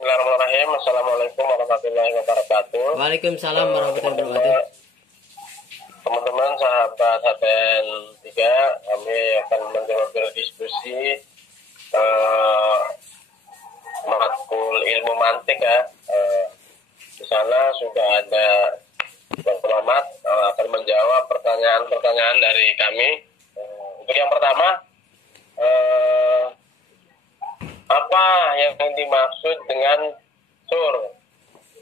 Bismillahirrahmanirrahim. Assalamualaikum warahmatullahi wabarakatuh. Waalaikumsalam warahmatullahi wabarakatuh. Teman-teman sahabat HTN 3, kami akan mencoba berdiskusi matkul ilmu mantik ya. Di sana sudah ada Bang Muhammad akan menjawab pertanyaan-pertanyaan dari kami. Untuk yang pertama, apa yang dimaksud dengan sur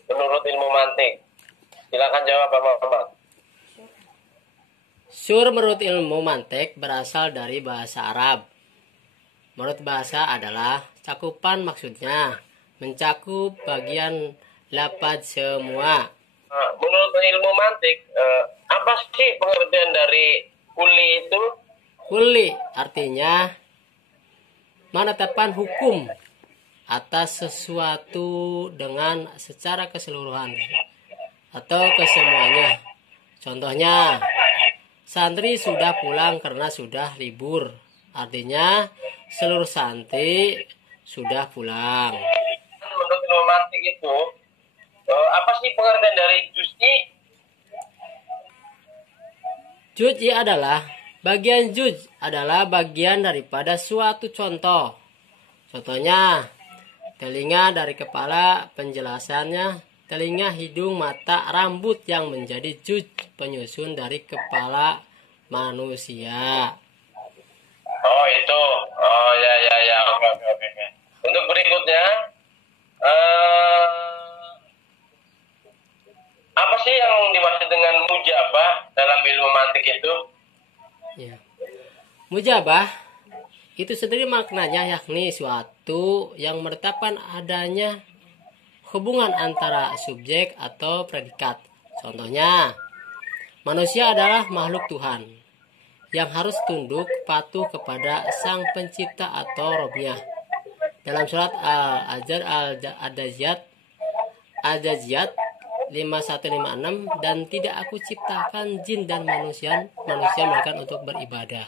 menurut ilmu mantik? Silakan jawab Pak Muhammad. Sur menurut ilmu mantik berasal dari bahasa Arab. Menurut bahasa adalah cakupan, maksudnya mencakup bagian lafaz semua. Menurut ilmu mantik, apa sih pengertian dari kuli itu? Kuli artinya menetapkan hukum atas sesuatu dengan secara keseluruhan atau kesemuanya. Contohnya, santri sudah pulang karena sudah libur. Artinya seluruh santri sudah pulang. Menurut ilmu mantik itu, apa sih pengertian dari juz'i? Juz'i adalah bagian daripada suatu contoh. Contohnya, telinga dari kepala, penjelasannya telinga, hidung, mata, rambut yang menjadi juz penyusun dari kepala manusia. Oh itu, ya, oke. Untuk berikutnya, apa sih yang dimaksud dengan mujabah dalam ilmu mantik itu? Ya. Mujabah itu sendiri maknanya yakni suatu yang menetapkan adanya hubungan antara subjek atau predikat. Contohnya, manusia adalah makhluk Tuhan yang harus tunduk patuh kepada Sang Pencipta atau Robnya. Dalam surat Al-Adziyat 5156, dan tidak aku ciptakan jin dan manusia melainkan untuk beribadah.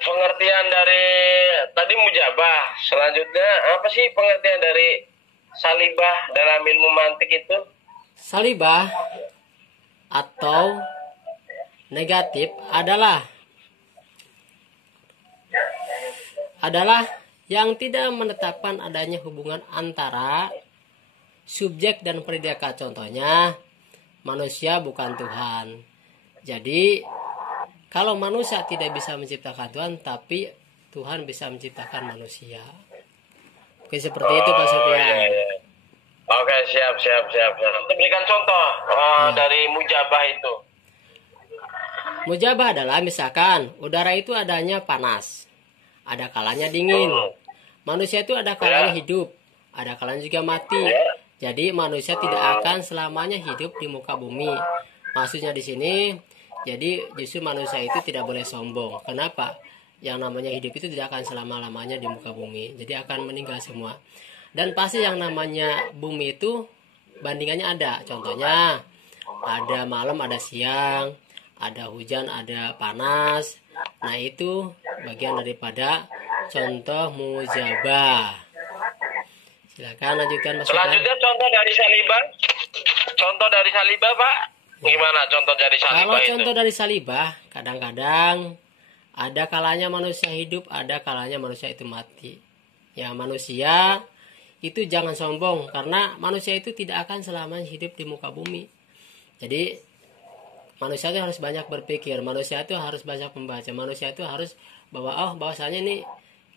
Pengertian dari tadi mujabah. Selanjutnya apa sih pengertian dari salibah dalam ilmu mantik itu? Salibah atau negatif adalah yang tidak menetapkan adanya hubungan antara subjek dan predikat. Contohnya, manusia bukan Tuhan. Jadi, kalau manusia tidak bisa menciptakan Tuhan, tapi Tuhan bisa menciptakan manusia. Oke, seperti itu Pak Sofian. Iya. Oke, siap. Berikan contoh dari mujabah itu. Mujabah adalah misalkan udara itu adanya panas, ada kalanya dingin. Manusia itu ada kalanya hidup, ada kalanya juga mati. Jadi manusia tidak akan selamanya hidup di muka bumi. Maksudnya di sini, jadi justru manusia itu tidak boleh sombong. Kenapa? Yang namanya hidup itu tidak akan selama-lamanya di muka bumi. Jadi akan meninggal semua. Dan pasti yang namanya bumi itu bandingannya ada. Contohnya, ada malam, ada siang, ada hujan, ada panas. Nah itu bagian daripada contoh mujabah. Silakan lanjutkan Mas. Selanjutnya contoh dari salibah. Contoh dari salibah, Pak. Gimana contoh dari salibah Kalau itu? contoh dari salibah, kadang-kadang ada kalanya manusia hidup, ada kalanya manusia itu mati. Ya, manusia itu jangan sombong, karena manusia itu tidak akan selamanya hidup di muka bumi. Jadi manusia itu harus banyak berpikir, manusia itu harus banyak membaca, manusia itu harus bahwasanya nih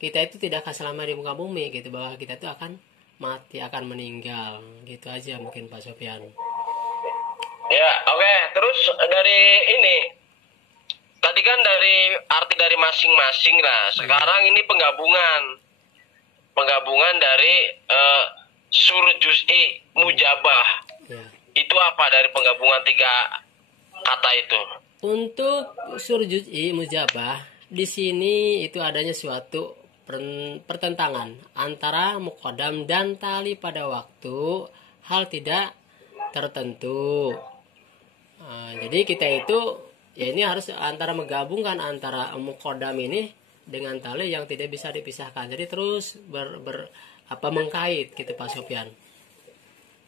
kita itu tidak akan selama di muka bumi gitu, bahwa kita itu akan mati, akan meninggal. Gitu aja mungkin Pak Sofian. Ya, oke. Terus dari ini, tadi kan dari arti dari masing-masing lah. Sekarang ini penggabungan dari sur juz'i mujabah. Ya. Itu apa dari penggabungan tiga kata itu? Untuk sur juz'i mujabah, di sini itu adanya suatu pertentangan antara muqaddam dan tali pada waktu hal tidak tertentu. Jadi kita itu ya ini harus antara menggabungkan antara muqaddam ini dengan tali yang tidak bisa dipisahkan. Jadi terus mengkait gitu Pak Sofyan.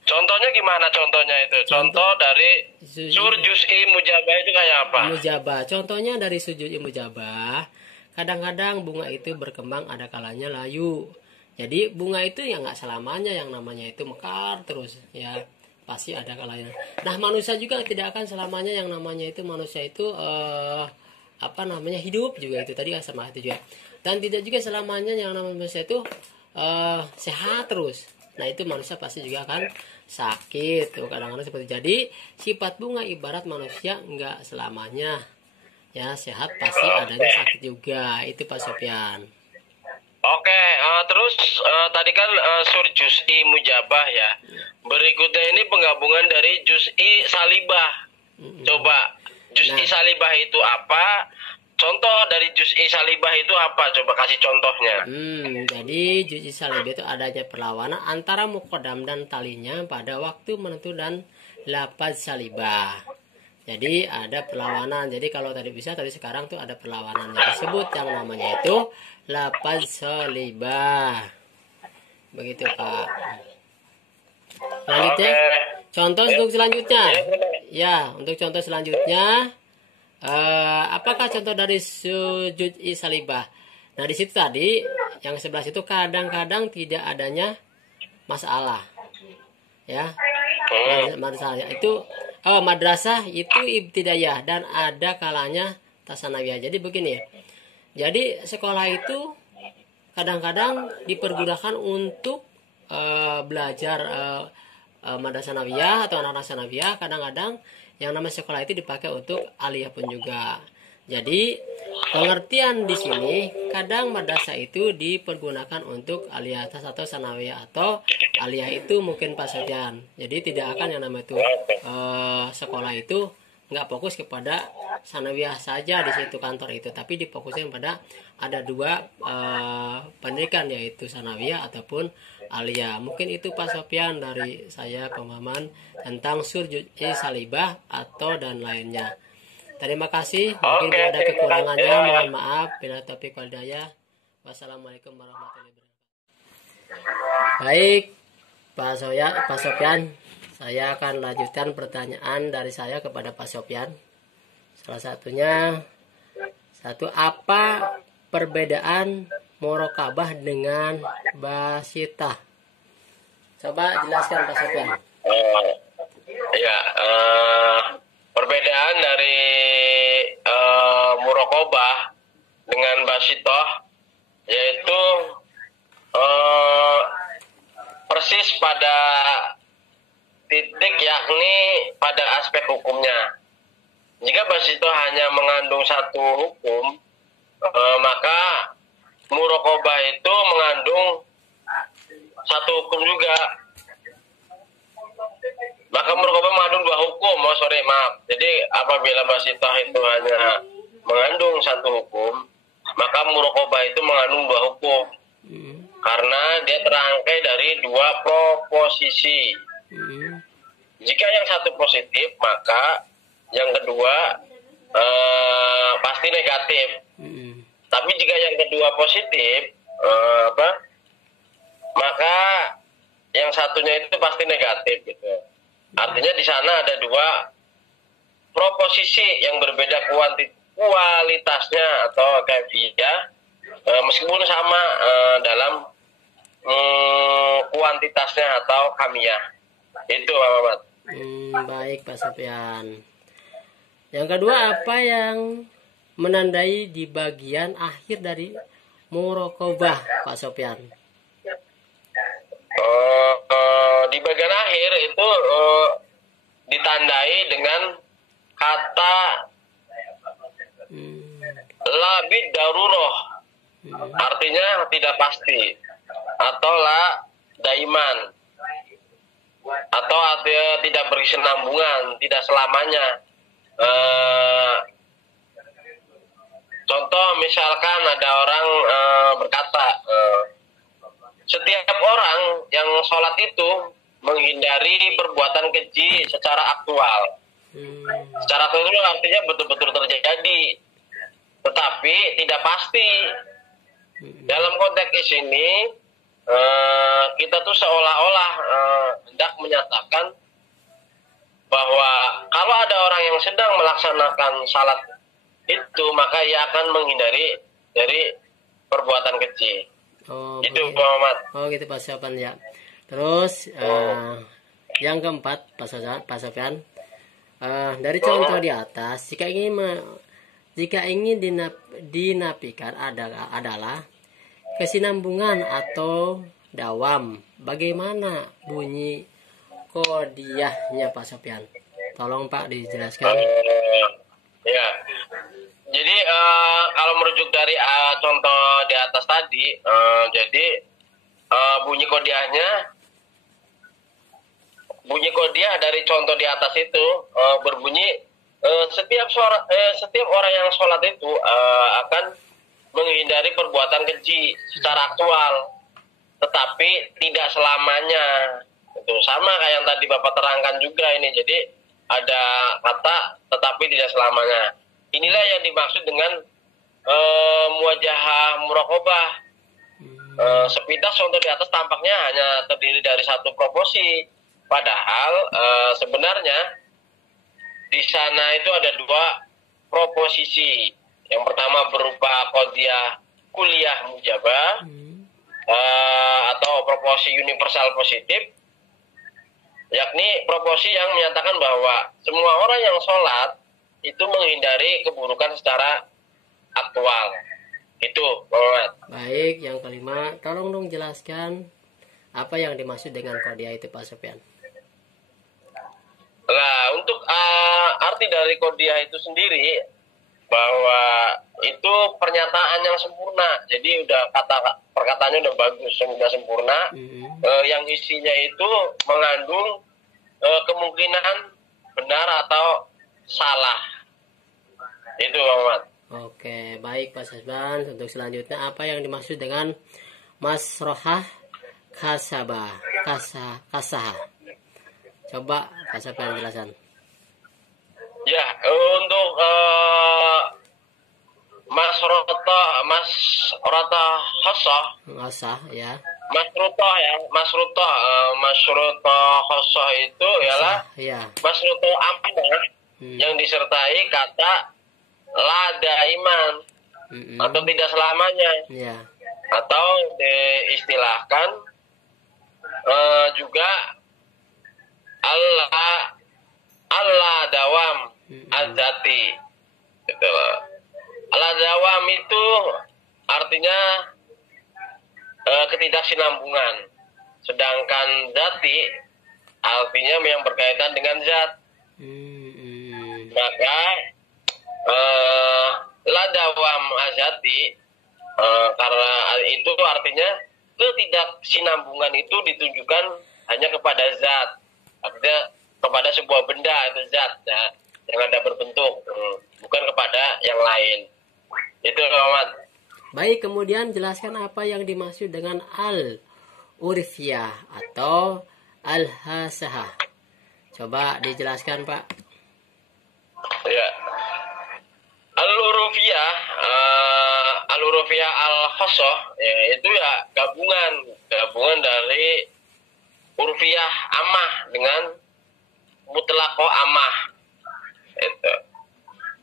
Contohnya gimana contohnya itu? Contoh dari sur juz'i mujabah itu kayak apa? Mujabah. Contohnya dari sujud mujabah. Kadang-kadang bunga itu berkembang ada kalanya layu. Jadi bunga itu ya nggak selamanya yang namanya itu mekar terus ya. Pasti ada kalanya. Nah manusia juga tidak akan selamanya yang namanya itu manusia itu apa namanya hidup juga itu tadi sama itu juga. Dan tidak juga selamanya yang namanya manusia itu sehat terus. Nah itu manusia pasti juga akan sakit tuh kadang-kadang seperti jadi sifat bunga ibarat manusia nggak selamanya ya sehat pasti adanya sakit juga itu Pak Sofyan. Oke, terus tadi kan sur juz'i mujabah ya. Berikutnya ini penggabungan dari juz'i salibah. Coba juz'i salibah itu apa? Contoh dari juz'i salibah itu apa? Coba kasih contohnya. Jadi juz'i salibah itu adanya perlawanan antara muqaddam dan talinya pada waktu menentu dan lafaz salibah. Jadi ada perlawanan. Jadi kalau tadi bisa tadi sekarang tuh ada perlawanan yang disebut yang namanya itu lafaz salibah. Begitu Pak. Selanjutnya contoh untuk selanjutnya. Ya, untuk contoh selanjutnya apakah contoh dari sujud salibah? Nah, di situ tadi yang 11 itu kadang-kadang tidak adanya masalah. Ya. Madrasah itu madrasah itu ibtidaiyah dan ada kalanya tasanawiyah. Jadi begini. Jadi sekolah itu kadang-kadang dipergunakan untuk belajar madrasah sanawiyah atau anak-anak sanawiyah. Kadang-kadang yang namanya sekolah itu dipakai untuk aliyah pun juga. Jadi pengertian di sini kadang madrasah itu dipergunakan untuk aliyah atas atau sanawiyah atau aliyah itu mungkin Pak Sofyan. Jadi tidak akan yang namanya itu sekolah itu nggak fokus kepada sanawiyah saja di situ kantor itu, tapi difokuskan pada ada dua pendidikan yaitu sanawiyah ataupun aliyah. Mungkin itu Pak Sofyan dari saya pemahaman tentang sur juz'i salibah atau dan lainnya. Terima kasih. Mungkin ada kekurangannya, mohon maaf. Bila taufiq wal hidayah. Wassalamualaikum warahmatullahi wabarakatuh. Baik, Pak Sofyan, saya akan lanjutkan pertanyaan dari saya kepada Pak Sofyan. Salah satunya, apa perbedaan murokabah dengan basitah? Coba jelaskan Pak Sofyan. Perbedaan dari murokobah dengan basitoh yaitu persis pada titik yakni pada aspek hukumnya. Jika basitoh hanya mengandung satu hukum, maka murokobah itu mengandung satu hukum juga. Maka murokobah mengandung dua hukum. Jadi apabila basitoh itu hanya mengandung satu hukum, maka murokobah itu mengandung dua hukum. Karena dia terangkai dari dua proposisi. Jika yang satu positif, maka yang kedua pasti negatif. Tapi jika yang kedua positif, maka yang satunya itu pasti negatif gitu. Artinya di sana ada dua proposisi yang berbeda kualitasnya atau kaifiyah, meskipun sama dalam kuantitasnya atau kamiyah. Itu Pak Muhammad. Baik Pak Sofyan. Yang kedua, apa yang menandai di bagian akhir dari murokobah Pak Sofyan? Di bagian akhir itu ditandai dengan kata la bid daruroh, artinya tidak pasti, atau la daiman, atau artinya tidak berkesinambungan, tidak selamanya. Contoh misalkan ada orang berkata, setiap orang yang sholat itu menghindari perbuatan keji secara aktual. Secara aktual itu artinya betul-betul terjadi, tetapi tidak pasti. Dalam konteks ini, kita tuh seolah-olah hendak menyatakan bahwa kalau ada orang yang sedang melaksanakan salat itu, maka ia akan menghindari dari perbuatan keji. Oh, Itu begitu. Muhammad. Oh gitu Pak Sofyan ya. Terus yang keempat Pak Sofyan, dari contoh di atas, jika ingin dinafikan adalah kesinambungan atau dawam. Bagaimana bunyi kodiahnya Pak Sofyan? Tolong Pak dijelaskan. Ya, jadi kalau merujuk dari contoh di atas tadi, jadi bunyi kodiah dari contoh di atas itu berbunyi setiap orang yang sholat itu akan menghindari perbuatan keji secara aktual, tetapi tidak selamanya. Itu sama kayak yang tadi Bapak terangkan juga ini. Jadi ada kata tetapi tidak selamanya. Inilah yang dimaksud dengan muwajahah muraqabah. Sepintas contoh di atas tampaknya hanya terdiri dari satu proposi, padahal sebenarnya di sana itu ada dua proposisi. Yang pertama berupa qadhiyah kuliah mujabah atau proposi universal positif, yakni proposi yang menyatakan bahwa semua orang yang sholat itu menghindari keburukan secara aktual. Itu, Muhammad. Baik, yang kelima, tolong dong jelaskan apa yang dimaksud dengan qadhiyah itu Pak Sofyan. Nah, untuk arti dari qadhiyah itu sendiri, bahwa itu pernyataan yang sempurna. Jadi udah perkataannya udah bagus, sudah sempurna. Yang isinya itu mengandung kemungkinan benar atau salah. Itu, Muhammad. Oke, baik Pak Sofyan. Untuk selanjutnya, apa yang dimaksud dengan masrohah kasabah kasaha? Coba Pak Sofyan jelaskan. Ya, untuk masrota Kasah ya. Masruta khosoh itu ialah Ya. masruta amanah yang disertai kata la daiman atau tidak selamanya, Ya. atau diistilahkan juga Allah dawam azati. Gitu. Allah dawam itu artinya ketidaksinambungan, sedangkan zati artinya yang berkaitan dengan zat. Maka la dawam azati karena itu artinya ketidaksinambungan itu ditujukan hanya kepada zat, artinya kepada sebuah benda itu zat ya, yang ada berbentuk, bukan kepada yang lain. Itu Muhammad. Baik, kemudian jelaskan apa yang dimaksud dengan al-urfiyah atau al-hasahah. Coba dijelaskan Pak. Ya. Al-urfiyah al-khosoh ya, itu ya gabungan dari urfiyah amah dengan mutlaqah amah. Itu.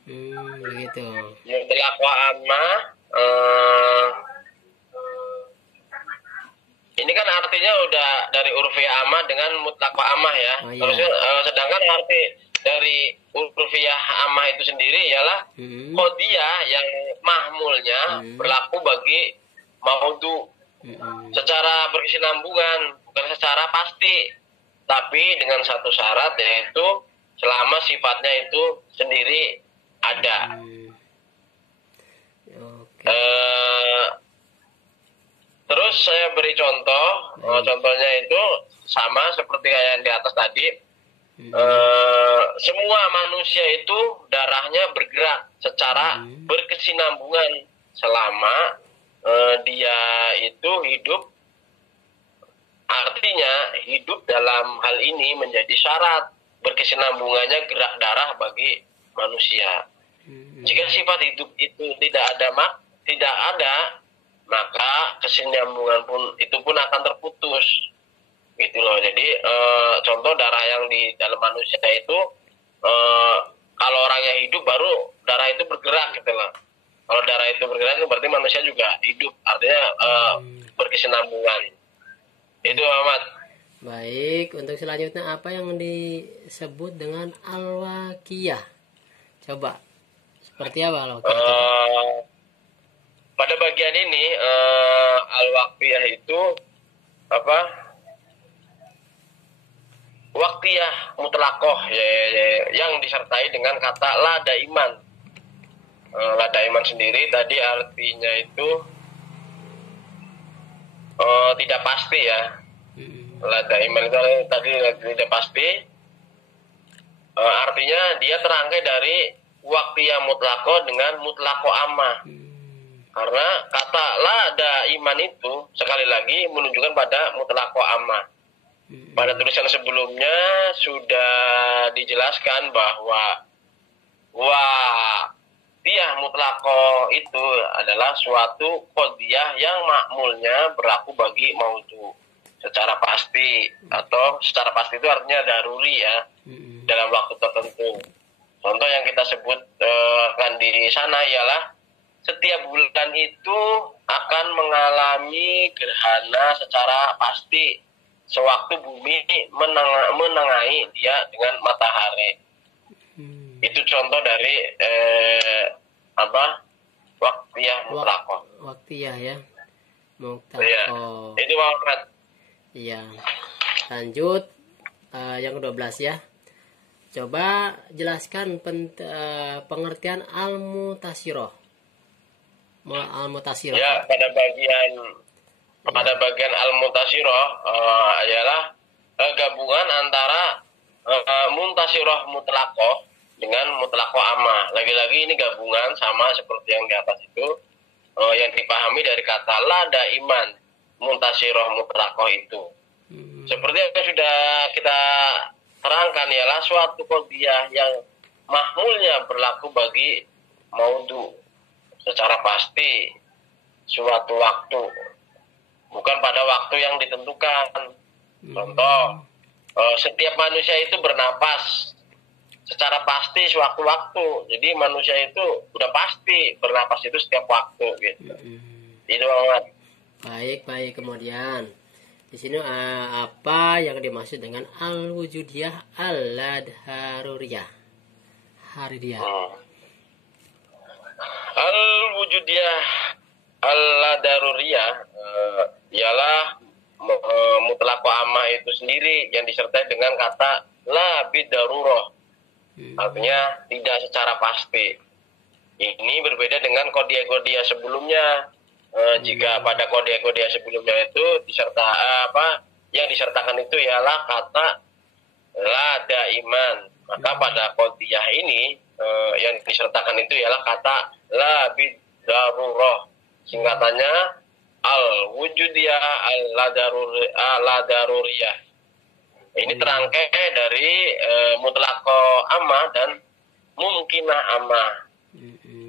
Begitu. Mutlaqah amah ini kan artinya udah dari urfiyah amah dengan mutlaqah amah ya. Oh, iya. Terus sedangkan arti dari urfiyah amah itu sendiri ialah qadhiyah yang mahmulnya berlaku bagi maudhu secara berkesinambungan, bukan secara pasti, tapi dengan satu syarat, yaitu selama sifatnya itu sendiri ada. Terus saya beri contoh, contohnya itu sama seperti yang di atas tadi. Semua manusia itu darahnya bergerak secara berkesinambungan selama dia itu hidup. Artinya hidup dalam hal ini menjadi syarat berkesinambungannya gerak darah bagi manusia. Jika sifat hidup itu tidak ada, maka kesinambungan pun itu pun akan terputus gitu loh. Jadi contoh darah yang di dalam manusia itu kalau orangnya hidup baru darah itu bergerak gitu loh. Kalau darah itu bergerak itu berarti manusia juga hidup, artinya berkesinambungan. Itu Ahmad. Baik, untuk selanjutnya apa yang disebut dengan al-waqiyah? Coba, seperti apa al-waqiyah? Pada bagian ini al-waqiyah itu apa? Waqtiyah mutlakoh yang disertai dengan kata la daiman. La daiman sendiri tadi artinya itu tidak pasti ya. La daiman itu tadi tidak pasti. Artinya dia terangkai dari waqtiyah mutlaqo dengan mutlaqo amah. Karena kata la daiman itu sekali lagi menunjukkan pada mutlaqo amah. Pada tulisan sebelumnya sudah dijelaskan bahwa waqtiyah mutlaqo itu adalah suatu qadiyah yang makmulnya berlaku bagi maudhu secara pasti, atau secara pasti itu artinya daruri ya, dalam waktu tertentu. Contoh yang kita sebut kan di sana ialah setiap bulan itu akan mengalami gerhana secara pasti sewaktu bumi menengahi dia dengan matahari. Itu contoh dari waqtiyah mutlaqah. Waqtiyah ya. Mutlaqah. Ya, itu Muhammad. Iya. Lanjut yang ke-12 ya. Coba jelaskan pengertian al-mutasirah. Al-mutasirah. Ya, pada bagian al-mutasirah adalah gabungan antara muntasirah mutlaqah dengan mutlaqah amah. Lagi-lagi ini gabungan sama seperti yang di atas itu, yang dipahami dari kata la daiman muntasirah mutlaqah itu. Seperti yang sudah kita terangkan ialah suatu qadiyah yang mahmulnya berlaku bagi maudhu secara pasti suatu waktu, bukan pada waktu yang ditentukan. Contoh, setiap manusia itu bernapas secara pasti sewaktu-waktu. Jadi manusia itu udah pasti bernapas itu setiap waktu gitu. Itu banget. Baik. Kemudian di sini apa yang dimaksud dengan al-wujudiyah al-daruriyah? Haridiyah. Al-wujudiyah al-daruriyah ialah mutlaqo amah itu sendiri yang disertai dengan kata la bidarurah. Artinya tidak secara pasti. Ini berbeda dengan qadiyah-qadiyah sebelumnya. Jika pada qadiyah-qadiyah sebelumnya itu yang disertakan itu ialah kata la daiman. Maka pada qadiyah ini yang disertakan itu ialah kata la bidarurah. Singkatannya al-wujudiyah al-daruriyah. Ini terangkai dari mutlaqo amah dan mungkinah amah.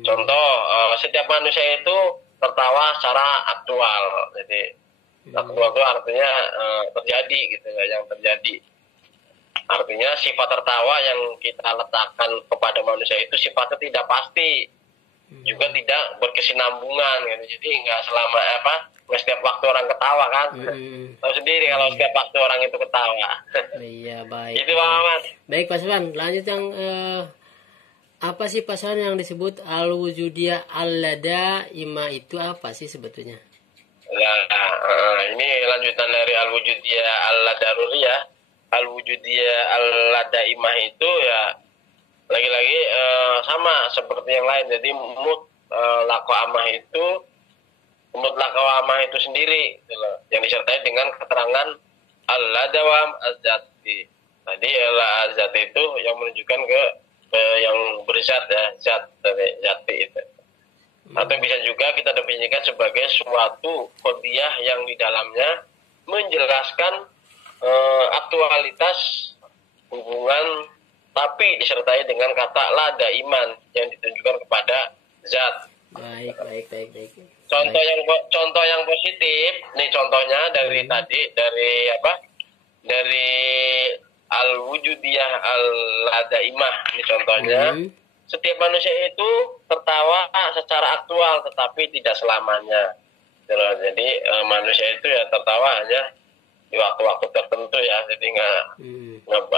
Contoh, setiap manusia itu tertawa secara aktual. Jadi aktual itu artinya terjadi gitu ya, yang terjadi. Artinya sifat tertawa yang kita letakkan kepada manusia itu sifatnya tidak pasti, juga tidak berkesinambungan gitu. Jadi nggak selama nggak setiap waktu orang ketawa kan. Tahu sendiri kalau setiap waktu orang itu ketawa. Iya, baik. Itu Pak Ahmad. Baik Pak Swan, lanjut yang apa sih Pak Swan yang disebut al-wujudiyah al-ladaimah itu apa sih sebetulnya? Ini lanjutan dari al-wujudiyah al-daruriyah. Al-wujudiyah al-ladaimah itu ya lagi-lagi sama seperti yang lain. Jadi mutlaqo amah itu sendiri gitu loh, yang disertai dengan keterangan al-ladawam az-zati. Tadi al-zati itu yang menunjukkan ke yang berzat ya, zati itu. Atau bisa juga kita definisikan sebagai suatu qadiyah yang di dalamnya menjelaskan aktualitas hubungan tapi disertai dengan kata la daiman yang ditunjukkan kepada zat. Baik. contoh yang positif nih, contohnya dari tadi, dari al wujudiyah al ladaimah ini contohnya. Setiap manusia itu tertawa secara aktual tetapi tidak selamanya. Jadi manusia itu ya tertawa hanya di waktu-waktu tertentu ya, jadi nggak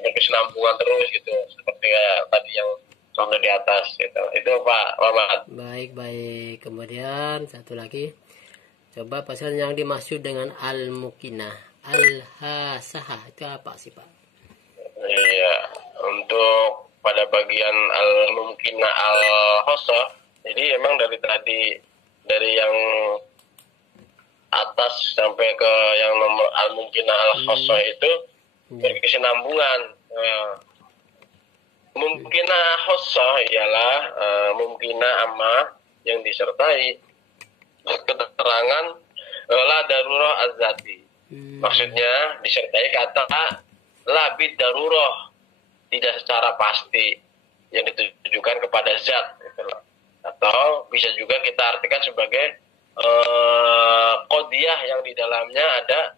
berkesinambungan terus gitu, seperti tadi yang contoh di atas gitu. Itu Pak Muhammad. Baik. Kemudian satu lagi, coba pasal yang dimaksud dengan al-mukinah, al-hasahah itu apa sih Pak? Iya, untuk pada bagian al-mumkinah al-khosoh, jadi emang dari yang atas sampai ke yang nomor al-mumkinah al-khosoh itu berkesinambungan. Mumkinah khosoh ialah mumkinah amma yang disertai keterangan la darurah az-zati. Maksudnya disertai kata la bid darurah, tidak secara pasti yang ditujukan kepada zat gitu loh. Atau bisa juga kita artikan sebagai qadiyah yang di dalamnya ada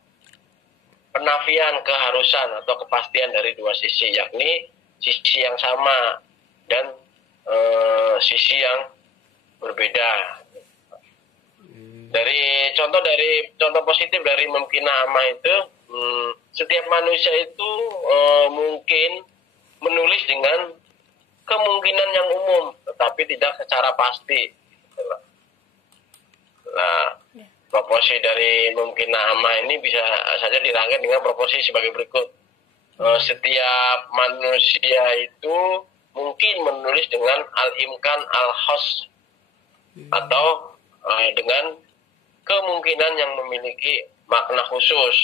penafian keharusan atau kepastian dari dua sisi, yakni sisi yang sama dan sisi yang berbeda. Dari contoh positif dari mumkinah amma itu, setiap manusia itu mungkin menulis dengan kemungkinan yang umum, tetapi tidak secara pasti. Nah, proporsi dari mumkinah amma ini bisa saja dirangkai dengan proporsi sebagai berikut. Setiap manusia itu mungkin menulis dengan al-imkan al-khos atau dengan kemungkinan yang memiliki makna khusus.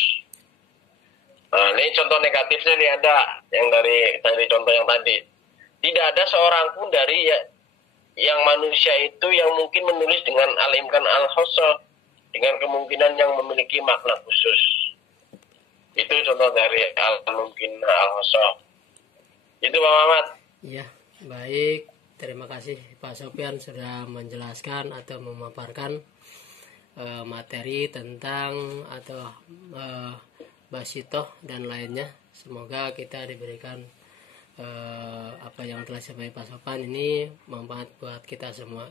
Nah, ini contoh negatifnya nih ada yang dari contoh yang tadi. Tidak ada seorang pun dari yang manusia itu yang mungkin menulis dengan al-imkan al-khosoh, dengan kemungkinan yang memiliki makna khusus. Itu contoh dari al-mumkin al-khosoh. Itu Pak Muhammad. Iya, baik. Terima kasih Pak Sofyan sudah menjelaskan atau memaparkan materi tentang atau basitoh dan lainnya. Semoga kita diberikan apa yang telah disampaikan Pak Sofyan ini manfaat buat kita semua.